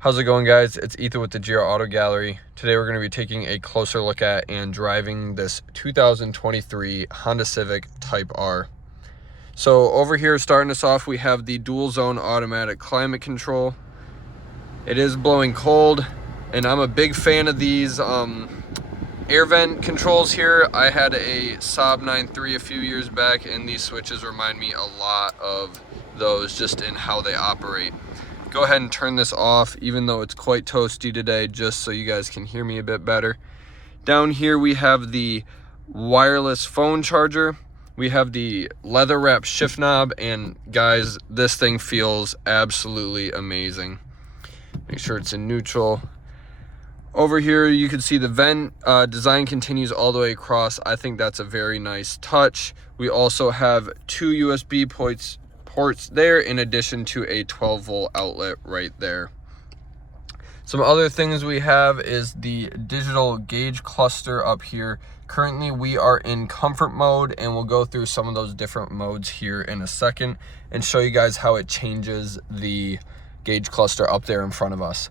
How's it going, guys? It's Ethan with the GR Auto Gallery. Today we're going to be taking a closer look at and driving this 2023 Honda Civic Type R. So over here, starting us off, we have the dual zone automatic climate control. It is blowing cold, and I'm a big fan of these air vent controls here. I had a Saab 9.3 a few years back, and these switches remind me a lot of those just in how they operate. Go ahead and turn this off, even though it's quite toasty today, just so you guys can hear me a bit better. Down here we have the wireless phone charger. We have the leather wrap shift knob, and guys, this thing feels absolutely amazing. Make sure it's in neutral. Over here you can see the vent design continues all the way across. I think that's a very nice touch. We also have two USB ports there, in addition to a 12-volt outlet right there. Some other things we have is the digital gauge cluster up here. Currently we are in comfort mode, and we'll go through some of those different modes here in a second and show you guys how it changes the gauge cluster up there in front of us.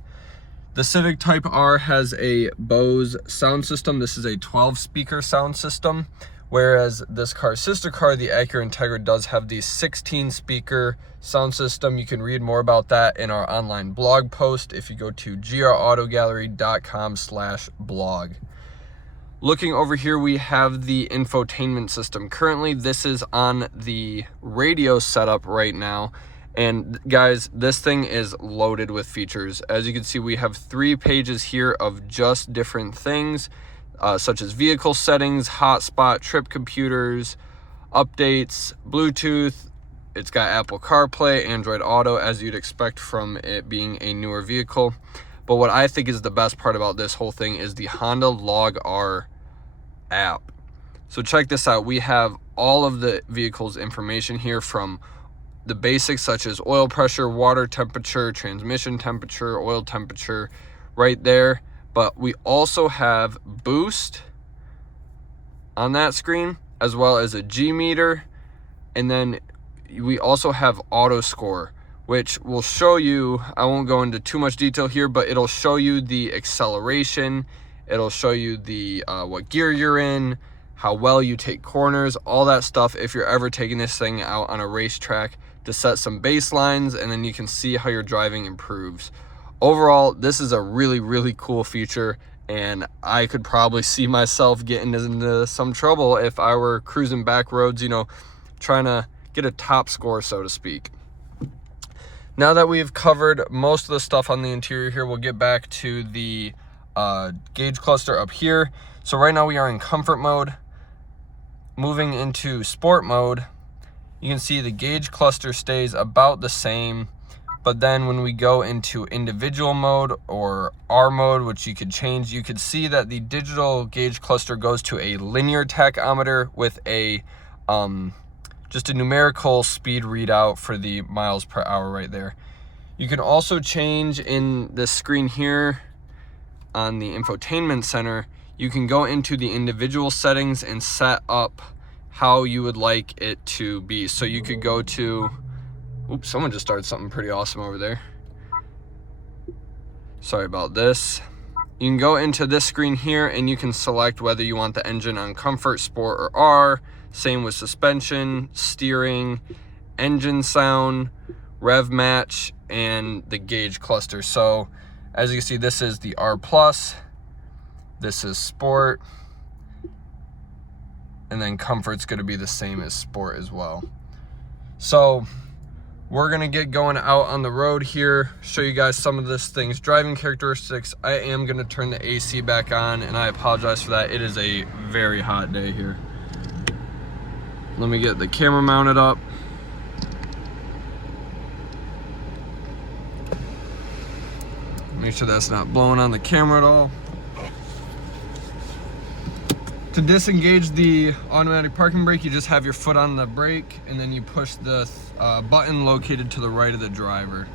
The Civic Type R has a Bose sound system. This is a 12-speaker sound system, whereas this car's sister car, the Acura Integra, does have the 16-speaker sound system. You can read more about that in our online blog post if you go to grautogallery.com/blog. Looking over here, we have the infotainment system. Currently, this is on the radio setup right now. And guys, this thing is loaded with features. As you can see, we have 3 pages here of just different things, such as vehicle settings, hotspot, trip computers, updates, Bluetooth. It's got Apple CarPlay, Android Auto, as you'd expect from it being a newer vehicle. But what I think is the best part about this whole thing is the Honda Log R app. So check this out. We have all of the vehicle's information here, from the basics such as oil pressure, water temperature, transmission temperature, oil temperature right there. But we also have boost on that screen, as well as a G meter. And then we also have auto score, which will show you, I won't go into too much detail here, but it'll show you the acceleration. It'll show you the what gear you're in, how well you take corners, all that stuff if you're ever taking this thing out on a racetrack to set some baselines, and then you can see how your driving improves. Overall, this is a really, really cool feature, and I could probably see myself getting into some trouble if I were cruising back roads, you know, trying to get a top score, so to speak. Now that we've covered most of the stuff on the interior here, we'll get back to the gauge cluster up here. So right now we are in comfort mode. Moving into sport mode, you can see the gauge cluster stays about the same, but then when we go into individual mode or R mode, which you could change, you could see that the digital gauge cluster goes to a linear tachometer with a just a numerical speed readout for the miles per hour right there. You can also change in this screen here on the infotainment center. You can go into the individual settings and set up how you would like it to be. So you could go to, oops, someone just started something pretty awesome over there. Sorry about this. You can go into this screen here and you can select whether you want the engine on comfort, sport, or R. Same with suspension, steering, engine sound, rev match, and the gauge cluster. So as you can see, this is the R+, this is sport, and then comfort's going to be the same as sport as well. So we're going to get going out on the road here, show you guys some of this thing's driving characteristics. I am going to turn the AC back on, and I apologize for that. It is a very hot day here. Let me get the camera mounted up. Make sure that's not blowing on the camera at all. To disengage the automatic parking brake, you just have your foot on the brake, and then you push the button located to the right of the driver.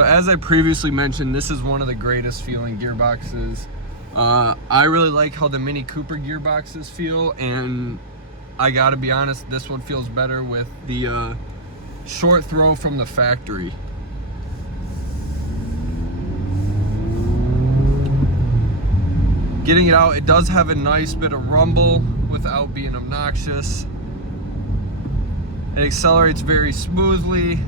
So as I previously mentioned, this is one of the greatest feeling gearboxes. I really like how the Mini Cooper gearboxes feel, and I gotta be honest, this one feels better with the short throw from the factory. Getting it out, it does have a nice bit of rumble without being obnoxious. It accelerates very smoothly.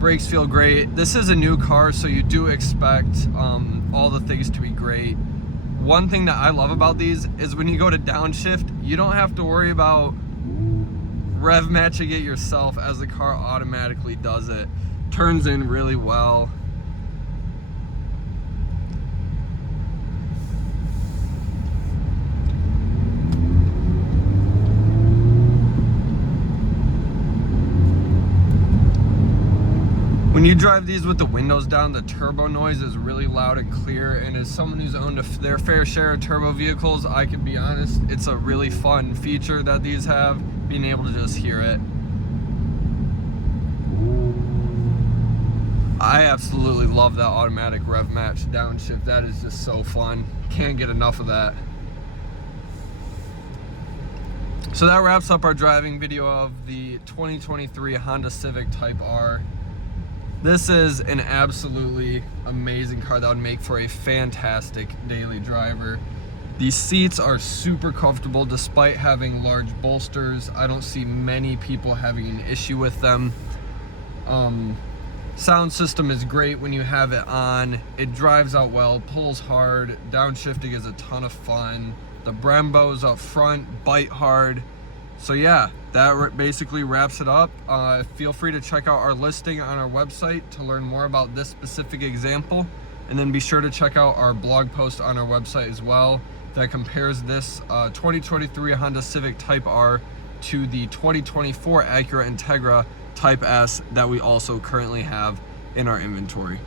Brakes feel great. This is a new car, so you do expect all the things to be great. One thing that I love about these is when you go to downshift, you don't have to worry about rev matching it yourself, as the car automatically does it. Turns in really well. When you drive these with the windows down, the turbo noise is really loud and clear, and as someone who's owned their fair share of turbo vehicles, I can be honest, it's a really fun feature that these have, being able to just hear it. I absolutely love that automatic rev match downshift. That is just so fun. Can't get enough of that. So that wraps up our driving video of the 2023 Honda Civic Type R. This is an absolutely amazing car that would make for a fantastic daily driver. These seats are super comfortable despite having large bolsters. I don't see many people having an issue with them. Sound system is great when you have it on. It drives out well, pulls hard, downshifting is a ton of fun. The Brembos up front bite hard. So yeah, that basically wraps it up. Feel free to check out our listing on our website to learn more about this specific example, and then be sure to check out our blog post on our website as well that compares this 2023 Honda Civic Type R to the 2024 Acura Integra Type S that we also currently have in our inventory.